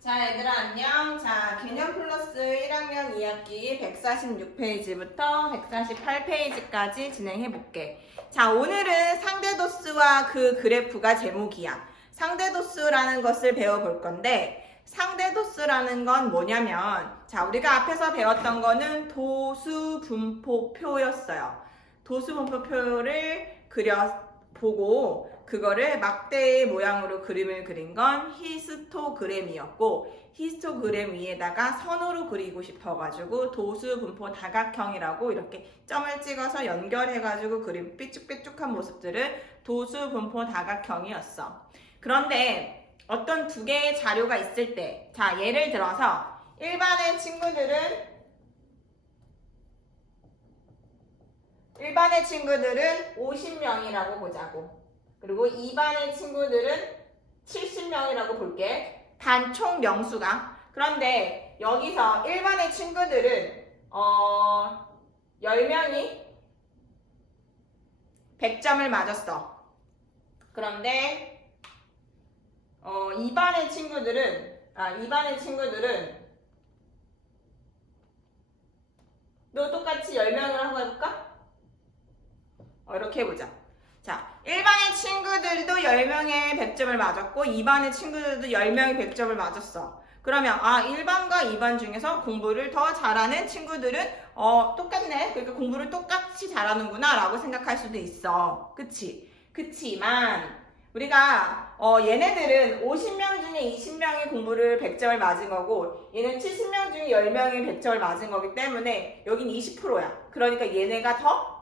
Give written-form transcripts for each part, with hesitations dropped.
자, 얘들아 안녕. 자, 개념 플러스 1학년 2학기 146페이지부터 148페이지까지 진행해 볼게. 자, 오늘은 상대도수와 그 그래프가 제목이야. 상대도수라는 것을 배워볼 건데, 상대도수라는 건 뭐냐면, 자, 우리가 앞에서 배웠던 거는 도수분포표였어요. 도수분포표를 그려보고 그거를 막대의 모양으로 그림을 그린 건 히스토그램이었고, 히스토그램 위에다가 선으로 그리고 싶어가지고 도수분포 다각형이라고 이렇게 점을 찍어서 연결해가지고 그린 삐쭉삐쭉한 모습들을 도수분포 다각형이었어. 그런데 어떤 두 개의 자료가 있을 때, 자, 예를 들어서 일반의 친구들은 50명이라고 보자고. 그리고 2반의 친구들은 70명이라고 볼게. 단 총 명수가. 그런데 여기서 1반의 친구들은 10명이 100점을 맞았어. 그런데 2반의 친구들은 너 똑같이 10명을 하고 해볼까? 이렇게 해보자. 자, 1반의 친구들도 10명의 100점을 맞았고 2반의 친구들도 10명의 100점을 맞았어. 그러면 1반과 2반 중에서 공부를 더 잘하는 친구들은 똑같네. 그러니까 공부를 똑같이 잘하는구나 라고 생각할 수도 있어. 그치? 그치만 우리가 얘네들은 50명 중에 20명이 공부를 100점을 맞은 거고 얘는 70명 중에 10명이 100점을 맞은 거기 때문에 여긴 20%야. 그러니까 얘네가 더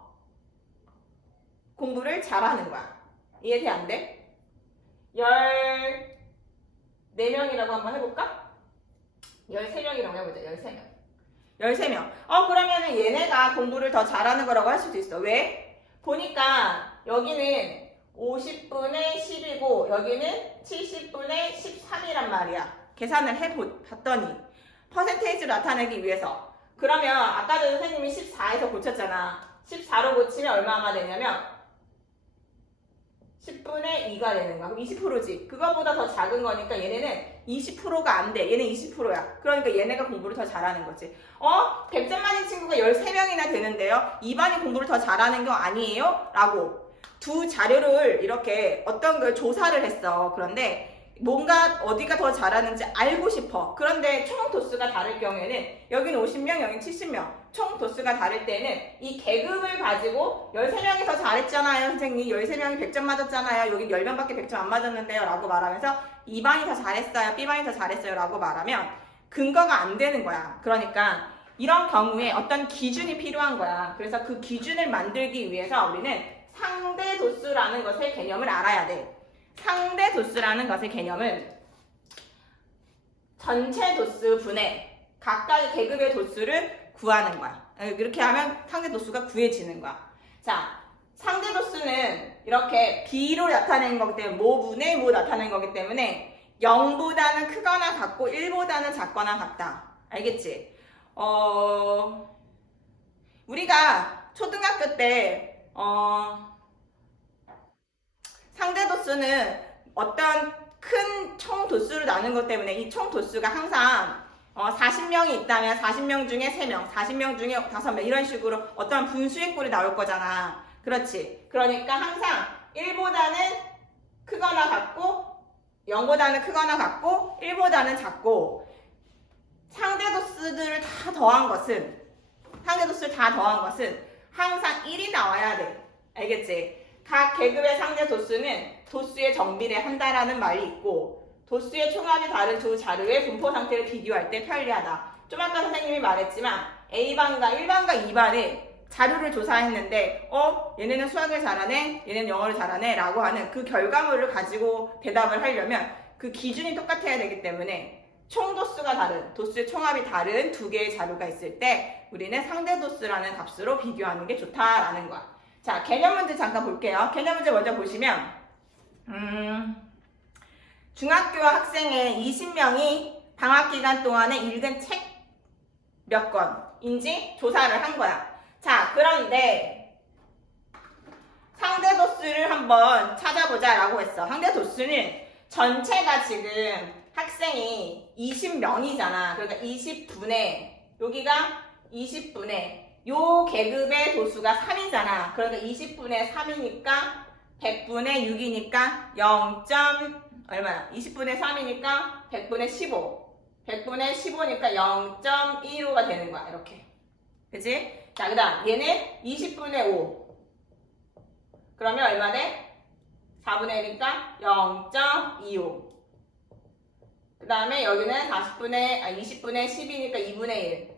공부를 잘하는 거야. 이해돼 안 돼? 14명이라고 한번 해볼까? 13명이라고 해보자. 13명. 13명. 그러면은 얘네가 공부를 더 잘하는 거라고 할 수도 있어. 왜? 보니까 여기는 50분의 10이고 여기는 70분의 13이란 말이야. 계산을 해봤더니 퍼센테이지를 나타내기 위해서. 그러면 아까 전에 선생님이 14에서 고쳤잖아. 14로 고치면 얼마가 되냐면 10분의 2가 되는 거야. 그럼 20%지. 그거보다 더 작은 거니까 얘네는 20%가 안 돼. 얘는 20%야. 그러니까 얘네가 공부를 더 잘하는 거지. 100점 맞은 친구가 13명이나 되는데요. 2반이 공부를 더 잘하는 거 아니에요? 라고 두 자료를 이렇게 어떤 걸 조사를 했어. 그런데 뭔가 어디가 더 잘하는지 알고 싶어. 그런데 총 도수가 다를 경우에는 여기는 50명, 여기는 70명. 총 도수가 다를 때는 이 계급을 가지고 13명이 더 잘했잖아요. 선생님 13명이 100점 맞았잖아요. 여기 10명밖에 100점 안 맞았는데요. 라고 말하면서 2반이 더 잘했어요. B반이 더 잘했어요. 라고 말하면 근거가 안 되는 거야. 그러니까 이런 경우에 어떤 기준이 필요한 거야. 그래서 그 기준을 만들기 위해서 우리는 상대 도수라는 것의 개념을 알아야 돼. 상대 도수라는 것의 개념은 전체 도수 분의 각각의 계급의 도수를 구하는 거야. 이렇게 하면 상대 도수가 구해지는 거야. 자, 상대 도수는 이렇게 B로 나타내는 거기 때문에 모분의 모 나타내는 거기 때문에 0보다는 크거나 같고 1보다는 작거나 같다. 알겠지? 우리가 초등학교 때 상대 도수는 어떤 큰 총 도수를 나눈 것 때문에 이 총 도수가 항상 40명이 있다면 40명 중에 3명, 40명 중에 5명 이런 식으로 어떤 분수의 꼴이 나올 거잖아. 그렇지. 그러니까 항상 1보다는 크거나 같고 0보다는 크거나 같고 1보다는 작고 상대 도수를 다 더한 것은 항상 1이 나와야 돼. 알겠지? 각 계급의 상대 도수는 도수의 정비례 한다라는 말이 있고 도수의 총합이 다른 두 자료의 분포 상태를 비교할 때 편리하다. 좀 아까 선생님이 말했지만 A반과 1반과 2반에 자료를 조사했는데 얘네는 수학을 잘하네, 얘네는 영어를 잘하네 라고 하는 그 결과물을 가지고 대답을 하려면 그 기준이 똑같아야 되기 때문에 총 도수가 다른, 도수의 총합이 다른 두 개의 자료가 있을 때 우리는 상대 도수라는 값으로 비교하는 게 좋다라는 거야. 자, 개념 문제 잠깐 볼게요. 개념 문제 먼저 보시면 중학교 학생의 20명이 방학 기간 동안에 읽은 책 몇 권인지 조사를 한 거야. 자, 그런데 상대 도수를 한번 찾아보자 라고 했어. 상대 도수는 전체가 지금 학생이 20명이잖아. 그러니까 20분의, 여기가 20분의, 요 계급의 도수가 3이잖아. 그러니까 20분의 3이니까 100분의 6이니까 0. 얼마야? 20분의 3이니까 100분의 15. 100분의 15니까 0.15가 되는 거야. 이렇게. 그치? 자, 그 다음 얘는 20분의 5. 그러면 얼마 돼? 4분의 1이니까 0.25. 그 다음에 여기는 20분의 10이니까 2분의 1.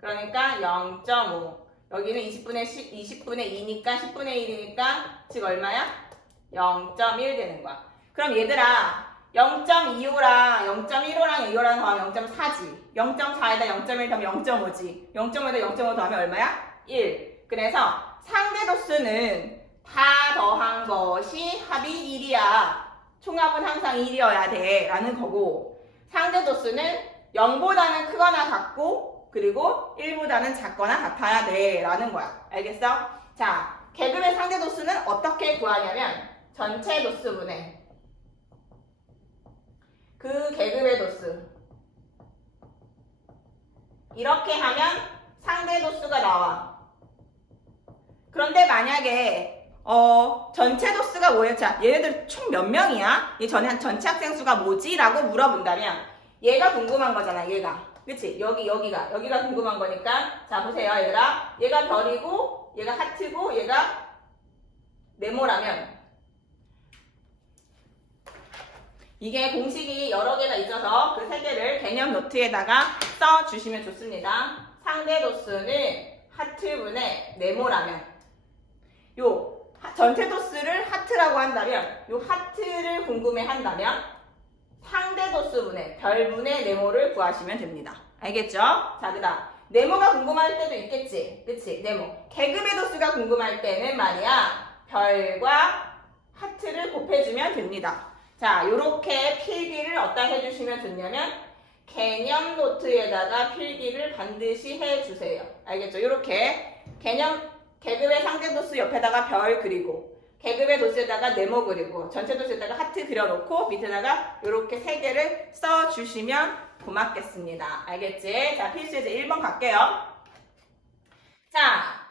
그러니까 0.5. 여기는 20분의 2니까 10분의 1이니까 즉 얼마야? 0.1 되는 거야. 그럼 얘들아 0.25랑 0.15랑 이거랑 더하면 0.4지. 0.4에다 0.1 더하면 0.5지. 0.5에다 0.5 더하면 얼마야? 1. 그래서 상대 도수는 다 더한 것이 합이 1이야. 총합은 항상 1이어야 돼. 라는 거고, 상대 도수는 0보다는 크거나 같고, 그리고 1보다는 작거나 같아야 돼. 라는 거야. 알겠어? 자, 계급의 상대 도수는 어떻게 구하냐면, 전체 도수분의 그 계급의 도수. 이렇게 하면 상대 도수가 나와. 그런데 만약에 전체 도수가 뭐야? 자, 얘네들 총 몇 명이야? 얘 전체 학생 수가 뭐지? 라고 물어본다면 얘가 궁금한 거잖아, 얘가. 그치? 여기가 궁금한 거니까. 자, 보세요, 얘들아. 얘가 별이고, 얘가 하트고, 얘가 네모라면 이게 공식이 여러 개가 있어서 그 세 개를 개념 노트에다가 써주시면 좋습니다. 상대 도수는 하트분의 네모라면 요 전체 도수를 하트라고 한다면 요 하트를 궁금해 한다면 상대 도수분의 별분의 네모를 구하시면 됩니다. 알겠죠? 자, 그 다음 네모가 궁금할 때도 있겠지. 그치? 네모. 계급의 도수가 궁금할 때는 말이야 별과 하트를 곱해주면 됩니다. 자, 요렇게 필기를 어디다 해주시면 좋냐면 개념 노트에다가 필기를 반드시 해주세요. 알겠죠? 요렇게 계급의 상대 도수 옆에다가 별 그리고 계급의 도수에다가 네모 그리고 전체 도수에다가 하트 그려놓고 밑에다가 요렇게 세 개를 써주시면 고맙겠습니다. 알겠지? 자, 필수에서 1번 갈게요. 자,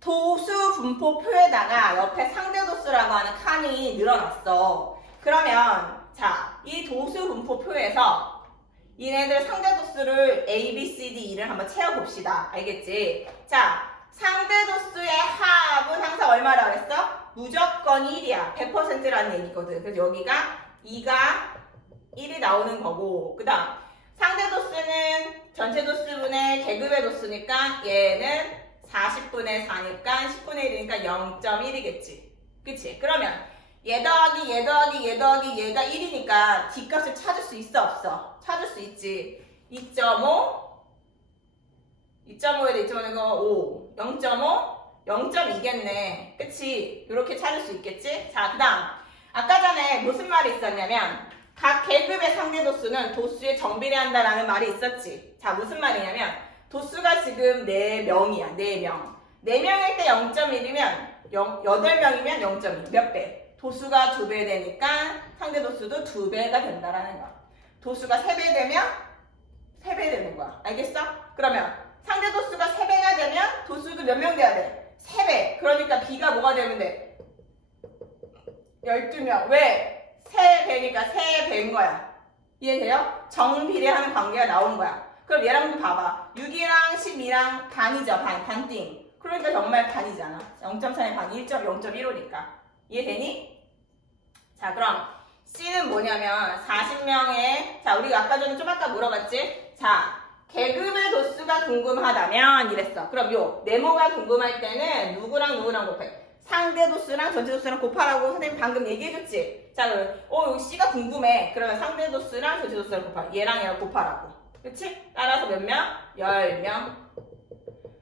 도수 분포표에다가 옆에 상대 도수라고 하는 칸이 늘어났어. 그러면 자, 이 도수 분포표에서 얘네들 상대 도수를 A, B, C, D, E를 한번 채워봅시다. 알겠지? 자, 상대 도수의 합은 항상 얼마라고 했어? 무조건 1이야. 100%라는 얘기거든. 그래서 여기가 2가 1이 나오는 거고, 그 다음 상대 도수는 전체 도수분의 계급의 도수니까 얘는 40분의 4니까 10분의 1이니까 0.1이겠지. 그치? 그러면 얘 더하기 얘 더하기 얘 더하기 얘가 1이니까 뒷값을 찾을 수 있어 없어? 찾을 수 있지. 2.5 2.5에다 2.5는 거 5 0.5 0.2겠네. 그치? 이렇게 찾을 수 있겠지? 자, 그 다음 아까 전에 무슨 말이 있었냐면 각 계급의 상대 도수는 도수에 정비례한다라는 말이 있었지. 자, 무슨 말이냐면 도수가 지금 4명이야. 4명. 4명일 때 0.1이면 8명이면 0.2. 몇 배? 도수가 2배 되니까 상대 도수도 2배가 된다라는 거야. 도수가 3배 되면 3배 되는 거야. 알겠어? 그러면 상대 도수가 3배가 되면 도수도 몇 명 돼야 돼? 3배. 그러니까 B가 뭐가 되면 돼? 12명. 왜? 3배니까 3배인 거야. 이해돼요? 정비례하는 관계가 나온 거야. 그럼 얘랑도 봐봐. 6이랑 12랑 반이죠. 반띵. 그러니까 정말 반이잖아. 0.3의 반이 0.15니까. 이해되니? 자, 그럼 C는 뭐냐면 40명의 자, 우리가 아까 전에 좀 아까 물어봤지? 자, 계급의 도수가 궁금하다면 이랬어. 그럼 요 네모가 궁금할 때는 누구랑 곱해? 상대 도수랑 전체 도수랑 곱하라고 선생님 방금 얘기해줬지? 자, 그럼 여기 C가 궁금해. 그러면 상대 도수랑 전체 도수랑 곱하. 얘랑 곱하라고. 그치? 따라서 몇 명? 10명.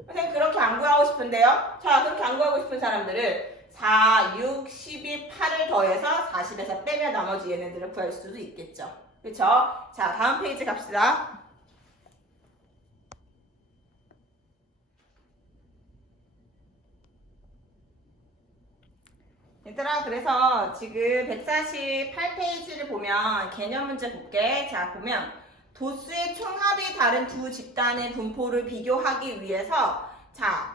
선생님 그렇게 안 구하고 싶은데요? 자, 그렇게 안 구하고 싶은 사람들은 4, 6, 12, 8을 더해서 40에서 빼면 나머지 얘네들을 구할 수도 있겠죠. 그쵸? 자, 다음 페이지 갑시다. 얘들아, 그래서 지금 148페이지를 보면 개념 문제 볼게. 자, 보면 도수의 총합이 다른 두 집단의 분포를 비교하기 위해서 자,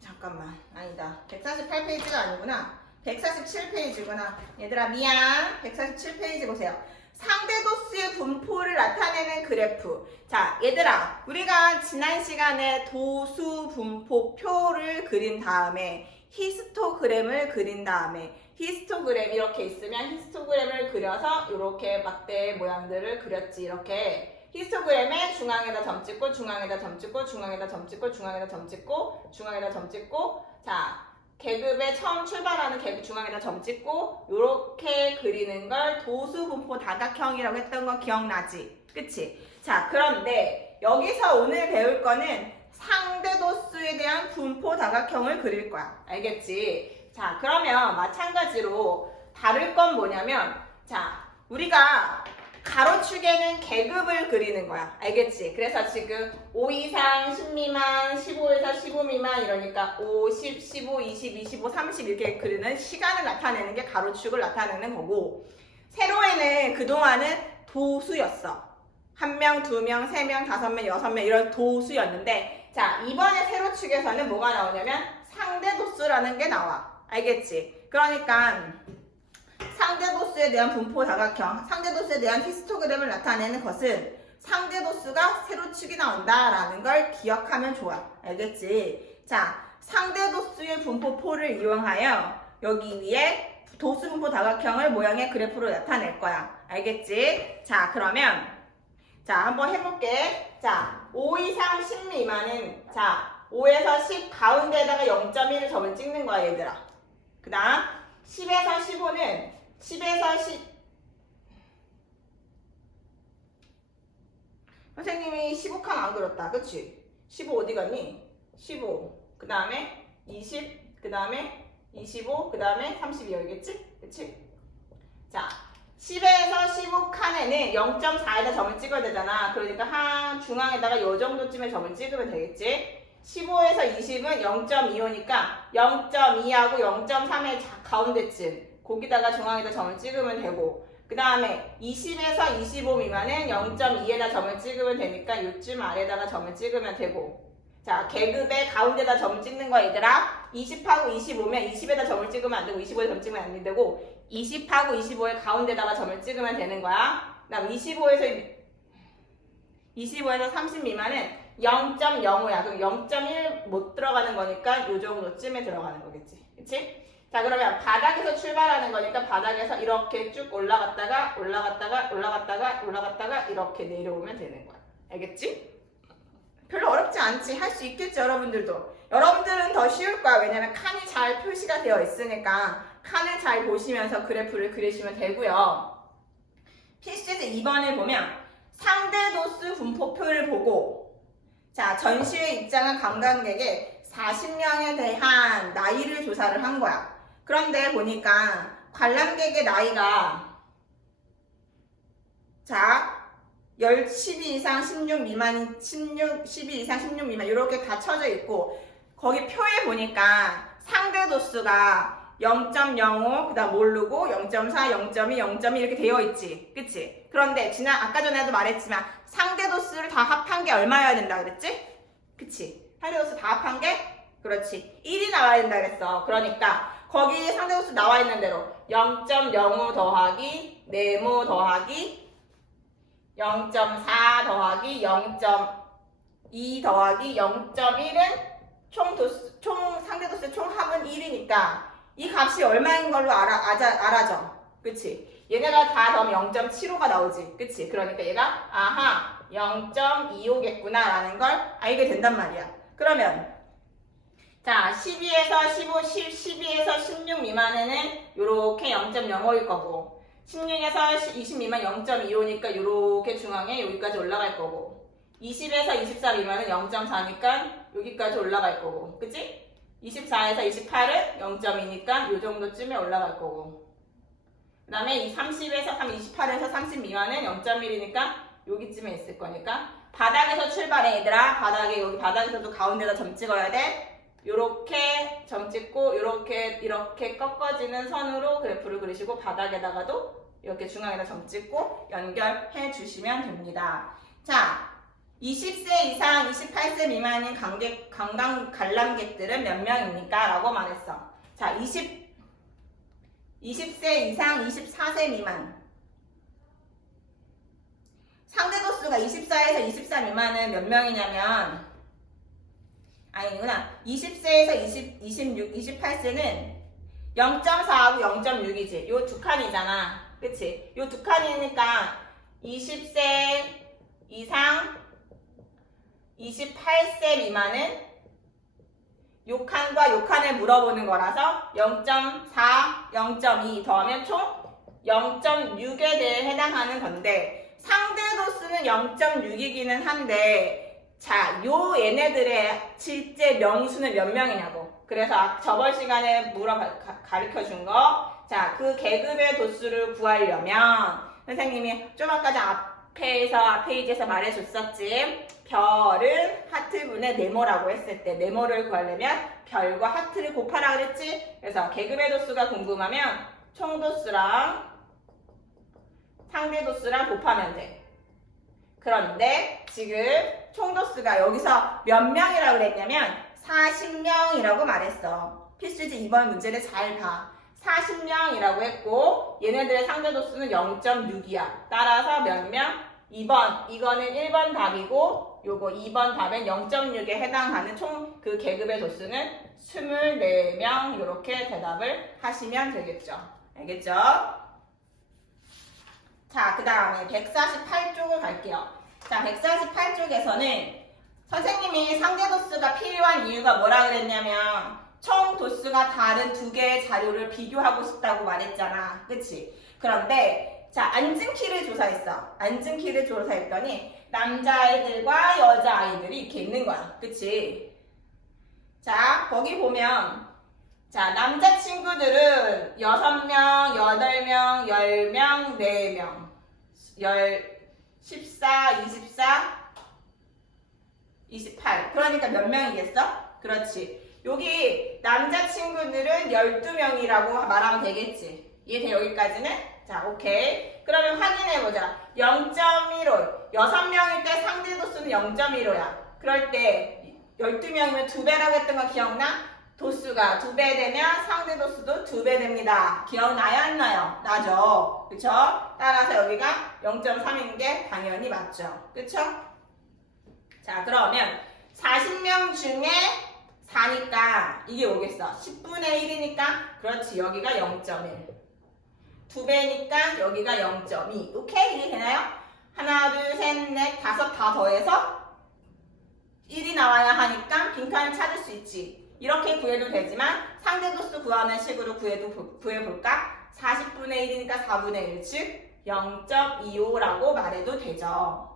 잠깐만, 아니다. 148페이지가 아니구나. 147페이지구나. 얘들아, 미안. 147페이지 보세요. 상대 도수의 분포를 나타내는 그래프. 자, 얘들아, 우리가 지난 시간에 도수 분포표를 그린 다음에 히스토그램을 그린 다음에 히스토그램 이렇게 있으면 히스토그램을 그려서 이렇게 막대 모양들을 그렸지. 이렇게 히스토그램에 중앙에다 점 찍고 중앙에다 점 찍고 중앙에다 점 찍고 중앙에다 점 찍고 중앙에다 점 찍고 자 계급에 처음 출발하는 계급 중앙에다 점 찍고 이렇게 그리는 걸 도수분포 다각형이라고 했던 거 기억나지? 그치? 자, 그런데 여기서 오늘 배울 거는 상대 도수에 대한 분포 다각형을 그릴 거야. 알겠지? 자, 그러면 마찬가지로 다를 건 뭐냐면 자, 우리가 가로축에는 계급을 그리는 거야. 알겠지? 그래서 지금 5 이상 10 미만, 15에서 15 미만 이러니까 5, 10, 15, 20, 25, 30 이렇게 그리는 시간을 나타내는 게 가로축을 나타내는 거고 세로에는 그동안은 도수였어. 1명, 2명, 3명, 5명, 6명 이런 도수였는데 자, 이번에 세로축에서는 뭐가 나오냐면 상대도수라는 게 나와. 알겠지? 그러니까 상대도수에 대한 분포 다각형, 상대도수에 대한 히스토그램을 나타내는 것은 상대도수가 세로축이 나온다라는 걸 기억하면 좋아. 알겠지? 자, 상대도수의 분포표를 이용하여 여기 위에 도수분포 다각형을 모양의 그래프로 나타낼 거야. 알겠지? 자, 그러면 자, 한번 해볼게. 자, 5 이상 10 미만은 자, 5에서 10 가운데에다가 0.1을 점을 찍는 거야, 얘들아. 그 다음 10에서 15는 10에서 10 선생님이 15칸 안 그렸다. 그치? 15 어디 갔니? 15 그 다음에 20 그 다음에 25 그 다음에 32 여기겠지? 그치? 자 10에서 15칸에는 0.4에다 점을 찍어야 되잖아. 그러니까 한 중앙에다가 요 정도쯤에 점을 찍으면 되겠지? 15에서 20은 0.25니까 0.2하고 0.3의 가운데쯤 거기다가 중앙에다 점을 찍으면 되고 그 다음에 20에서 25 미만은 0.2에다 점을 찍으면 되니까 요쯤 아래다가 점을 찍으면 되고 자 계급의 가운데다 점을 찍는 거야 얘들아. 20하고 25면 20에다 점을 찍으면 안 되고 25에 점 찍으면 안 되고 20하고 25의 가운데다가 점을 찍으면 되는 거야. 그 다음 25에서 30 미만은 0.05야. 그럼 0.1 못 들어가는 거니까 요 정도쯤에 들어가는 거겠지. 그치? 자, 그러면 바닥에서 출발하는 거니까 바닥에서 이렇게 쭉 올라갔다가 이렇게 내려오면 되는 거야. 알겠지? 별로 어렵지 않지. 할 수 있겠지, 여러분들도. 여러분들은 더 쉬울 거야. 왜냐면 칸이 잘 표시가 되어 있으니까 칸을 잘 보시면서 그래프를 그리시면 되고요. 필수에서 2번을 보면 상대도수 분포표를 보고 자, 전시회 입장한 관광객의 40명에 대한 나이를 조사를 한 거야. 그런데 보니까 관람객의 나이가 자, 12 이상 16 미만, 12 이상 16 미만 이렇게 다 쳐져 있고 거기 표에 보니까 상대도수가 0.05, 그 다음 모르고 0.4, 0.2, 0.2 이렇게 되어 있지. 그치? 그런데 아까 전에도 말했지만 상대도수를 다 합한 게 얼마여야 된다 그랬지? 그치? 상대도수 다 합한 게? 그렇지. 1이 나와야 된다 그랬어. 그러니까 거기 상대도수 나와 있는 대로 0.05 더하기 네모 더하기 0.4 더하기 0.2 더하기 0.1은 총 상대도수의 총합은 1이니까 이 값이 얼마인 걸로 알아져. 그치? 얘네가 다 더하면 0.75가 나오지. 그치? 그러니까 얘가 아하 0.25겠구나 라는 걸 알게 된단 말이야. 그러면 자 12에서 15, 12에서 16 미만에는 요렇게 0.05일 거고 16에서 20 미만 0.25니까 요렇게 중앙에 여기까지 올라갈 거고 20에서 24 미만은 0.4니까 여기까지 올라갈 거고 그치? 24에서 28은 0.2니까 요 정도쯤에 올라갈 거고 그 다음에 30에서 28에서 30 미만은 0.1이니까 여기쯤에 있을 거니까 바닥에서 출발해 얘들아. 여기 바닥에서도 가운데다 점 찍어야 돼. 요렇게 점 찍고 이렇게 꺾어지는 선으로 그래프를 그리시고 바닥에다가도 이렇게 중앙에다 점 찍고 연결해 주시면 됩니다. 자, 20세 이상 28세 미만인 관광 관람객들은 몇 명입니까? 라고 말했어. 자, 20세 이상 24세 미만. 상대도수가 24에서 24 미만은 몇 명이냐면, 아니구나. 20세에서 26, 28세는 0.4하고 0.6이지. 요 두 칸이잖아. 그치? 요 두 칸이니까 20세 이상 28세 미만은 요 칸과 요 칸을 물어보는 거라서 0.4, 0.2 더하면 총 0.6에 대해 해당하는 건데 상대도수는 0.6이기는 한데 자, 요 얘네들의 실제 명수는 몇 명이냐고. 그래서 저번 시간에 가르쳐 준 거. 자, 그 계급의 도수를 구하려면 선생님이 좀 아까 앞 페이지에서 말해줬었지. 별은 하트분의 네모라고 했을 때 네모를 구하려면 별과 하트를 곱하라 그랬지. 그래서 계급의 도수가 궁금하면 총도수랑 상대도수랑 곱하면 돼. 그런데 지금 총도수가 여기서 몇 명이라고 그랬냐면 40명이라고 말했어. 필수지 2번 문제를 잘 봐. 40명이라고 했고 얘네들의 상대도수는 0.6이야. 따라서 몇 명? 2번. 이거는 1번 답이고 요거 2번 답은 0.6에 해당하는 총 그 계급의 도수는 24명 이렇게 대답을 하시면 되겠죠. 알겠죠? 자, 그 다음에 148쪽을 갈게요. 자, 148쪽에서는 선생님이 상대도수가 필요한 이유가 뭐라 그랬냐면 총 도수가 다른 두 개의 자료를 비교하고 싶다고 말했잖아. 그치? 그런데 자, 앉은 키를 조사했어. 앉은 키를 조사했더니 남자아이들과 여자아이들이 이렇게 있는 거야. 그치? 자, 거기 보면 자, 남자친구들은 6명, 8명, 10명, 4명 14, 24, 28 그러니까 몇 명이겠어? 그렇지. 여기 남자친구들은 12명이라고 말하면 되겠지. 이해돼 여기까지는? 자, 오케이. 그러면 확인해보자. 0.15 6명일 때 상대도수는 0.15야. 그럴 때 12명이면 2배라고 했던 거 기억나? 도수가 2배 되면 상대도수도 2배 됩니다. 기억나요? 안 나요? 나죠? 그쵸? 따라서 여기가 0.3인 게 당연히 맞죠? 그쵸? 자, 그러면 40명 중에 4니까 이게 오겠어. 10분의 1이니까 그렇지. 여기가 0.1 2배니까 여기가 0.2 오케이? 이해되나요? 하나, 둘, 셋, 넷, 다섯 다 더해서 1이 나와야 하니까 빈칸을 찾을 수 있지. 이렇게 구해도 되지만 상대도수 구하는 식으로 구해볼까? 40분의 1이니까 4분의 1, 즉 0.25라고 말해도 되죠.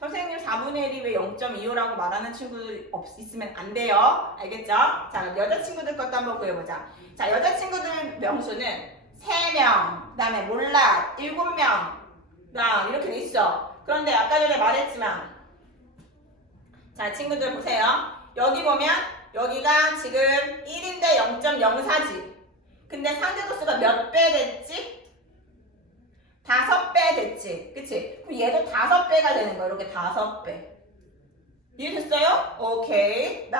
선생님 4분의 1이 왜 0.25라고 말하는 친구들 있으면 안 돼요. 알겠죠? 자, 여자친구들 것도 한번 구해보자. 자, 여자친구들 명수는 3명, 그 다음에 몰라, 7명, 이렇게 돼 있어. 그런데 아까 전에 말했지만 자, 친구들 보세요. 여기 보면 여기가 지금 1인데 0.04지. 근데 상대도수가 몇 배 됐지? 5배 됐지. 그치? 그럼 얘도 5배가 되는 거야. 이렇게 5배. 이해됐어요? 오케이.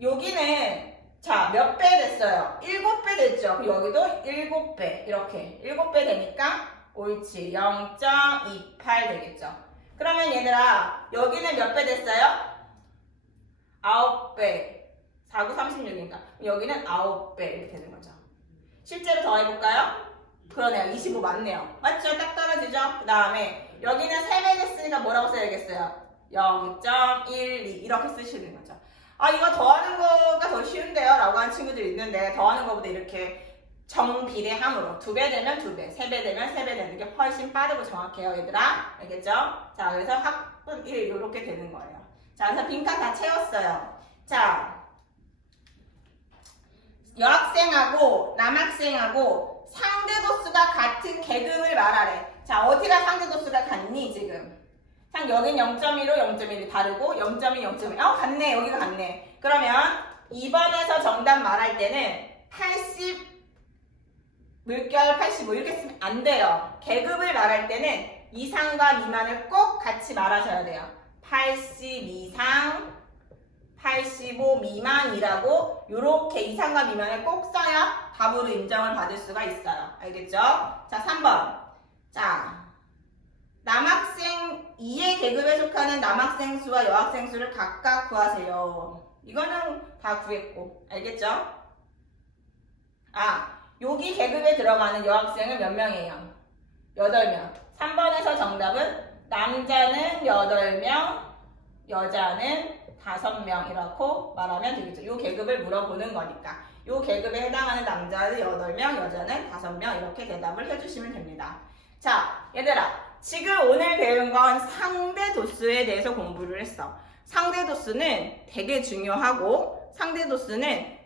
여기는 자, 몇 배 됐어요? 7배 됐죠? 그럼 여기도 7배. 이렇게 7배 되니까 옳지. 0.28 되겠죠? 그러면 얘들아 여기는 몇 배 됐어요? 9배. 4, 9, 36인가? 여기는 9배 이렇게 되는 거죠. 실제로 더해볼까요? 그러네요. 25 맞네요. 맞죠? 딱 떨어지죠? 그 다음에 여기는 3배 됐으니까 뭐라고 써야겠어요? 0.12 이렇게 쓰시는 거죠. 아, 이거 더하는 거가 더 쉬운데요? 라고 하는 친구들이 있는데 더하는 것보다 이렇게 정비례함으로 2배 되면 2배, 3배 되면 3배 되는 게 훨씬 빠르고 정확해요. 얘들아. 알겠죠? 자, 그래서 합분 1 이렇게 되는 거예요. 자, 그래서 빈칸 다 채웠어요. 자, 여학생하고 남학생하고 상대도수가 같은 계급을 말하래. 자, 어디가 상대도수가 같니 지금? 참 여긴 0.15, 0.1이 다르고 0.2, 0.1 같네. 여기가 같네. 그러면 2번에서 정답 말할 때는 80 물결 85 이렇게 쓰면 안 돼요. 계급을 말할 때는 이상과 미만을 꼭 같이 말하셔야 돼요. 80 이상, 85 미만이라고 이렇게 이상과 미만을 꼭 써야 답으로 인정을 받을 수가 있어요. 알겠죠? 자, 3번. 자, 남학생 2의 계급에 속하는 남학생 수와 여학생 수를 각각 구하세요. 이거는 다 구했고, 알겠죠? 여기 계급에 들어가는 여학생은 몇 명이에요? 8명. 3번에서 정답은 남자는 8명, 여자는 5명 이렇게 말하면 되겠죠. 이 계급을 물어보는 거니까. 이 계급에 해당하는 남자는 8명, 여자는 5명 이렇게 대답을 해주시면 됩니다. 자, 얘들아. 지금 오늘 배운 건 상대 도수에 대해서 공부를 했어. 상대 도수는 되게 중요하고 상대 도수는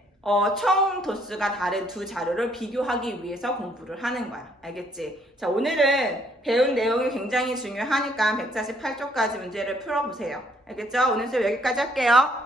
총 도수가 다른 두 자료를 비교하기 위해서 공부를 하는 거야. 알겠지? 자, 오늘은 배운 내용이 굉장히 중요하니까 148쪽까지 문제를 풀어보세요. 알겠죠? 오늘 수업 여기까지 할게요.